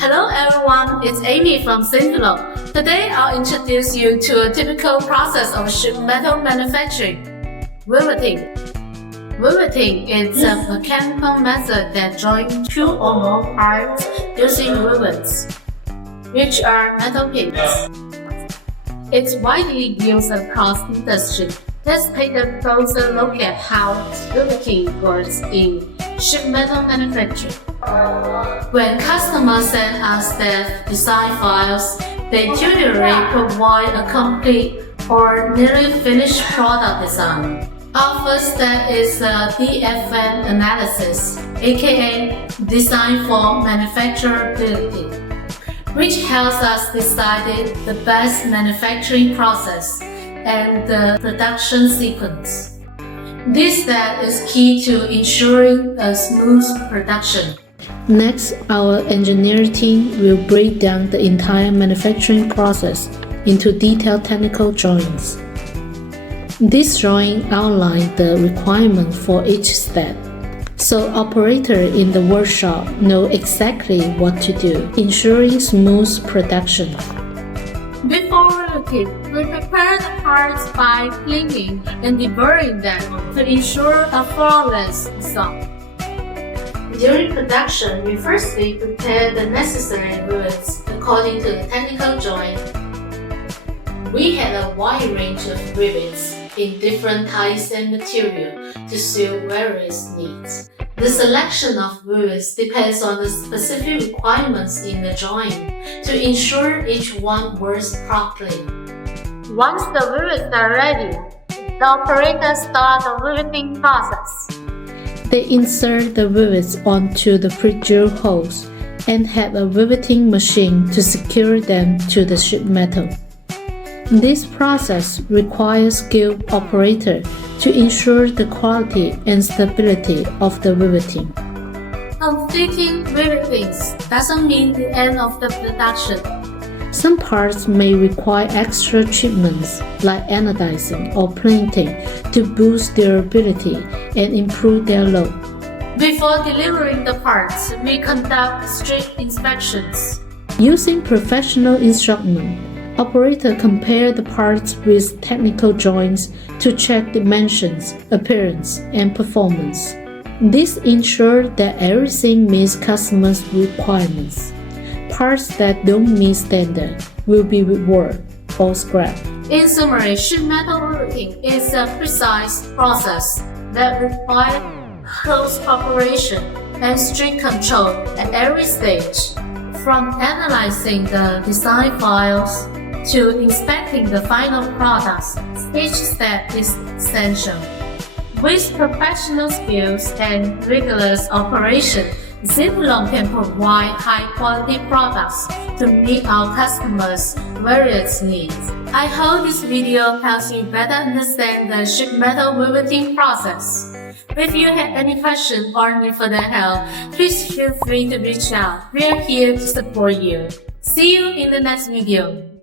Hello everyone, it's Amy from Zintilon. Today I'll introduce you to a typical process of sheet metal manufacturing, riveting. Riveting is a mechanical method that joins two or more parts using rivets, which are metal pins. It's widely used across industry. Let's take a closer look at how riveting works in sheet metal manufacturing. When customers send us their design files, they usually provide a complete or nearly finished product design. Our first step is a DFM analysis, aka Design for Manufacturability, which helps us decide the best manufacturing process and the production sequence. This step is key to ensuring a smooth production. Next, our engineering team will break down the entire manufacturing process into detailed technical drawings. This drawing outlines the requirements for each step, so operators in the workshop know exactly what to do, ensuring smooth production. Before riveting, we prepare the parts by cleaning and deburring them to ensure a flawless result. During production, we firstly prepare the necessary rivets according to the technical drawing. We had a wide range of rivets in different types and material to suit various needs. The selection of rivets depends on the specific requirements in the drawing to ensure each one works properly. Once the rivets are ready, the operator starts the riveting process. They insert the rivets onto the pre-drilled holes and have a riveting machine to secure them to the sheet metal. This process requires skilled operators to ensure the quality and stability of the riveting. Completing riveting doesn't mean the end of the production. Some parts may require extra treatments like anodizing or plating to boost durability and improve their load. Before delivering the parts, we conduct strict inspections. Using professional instruments, operators compare the parts with technical drawings to check dimensions, appearance, and performance. This ensures that everything meets customers' requirements. Parts that don't meet standard will be reworked or scrapped. In summary, sheet metal riveting is a precise process that requires close operation and strict control at every stage. From analyzing the design files to inspecting the final products, each step is essential. With professional skills and rigorous operation, Zintilon can provide high-quality products to meet our customers' various needs. I hope this video helps you better understand the sheet metal riveting process. If you have any questions or need further help, please feel free to reach out. We are here to support you. See you in the next video.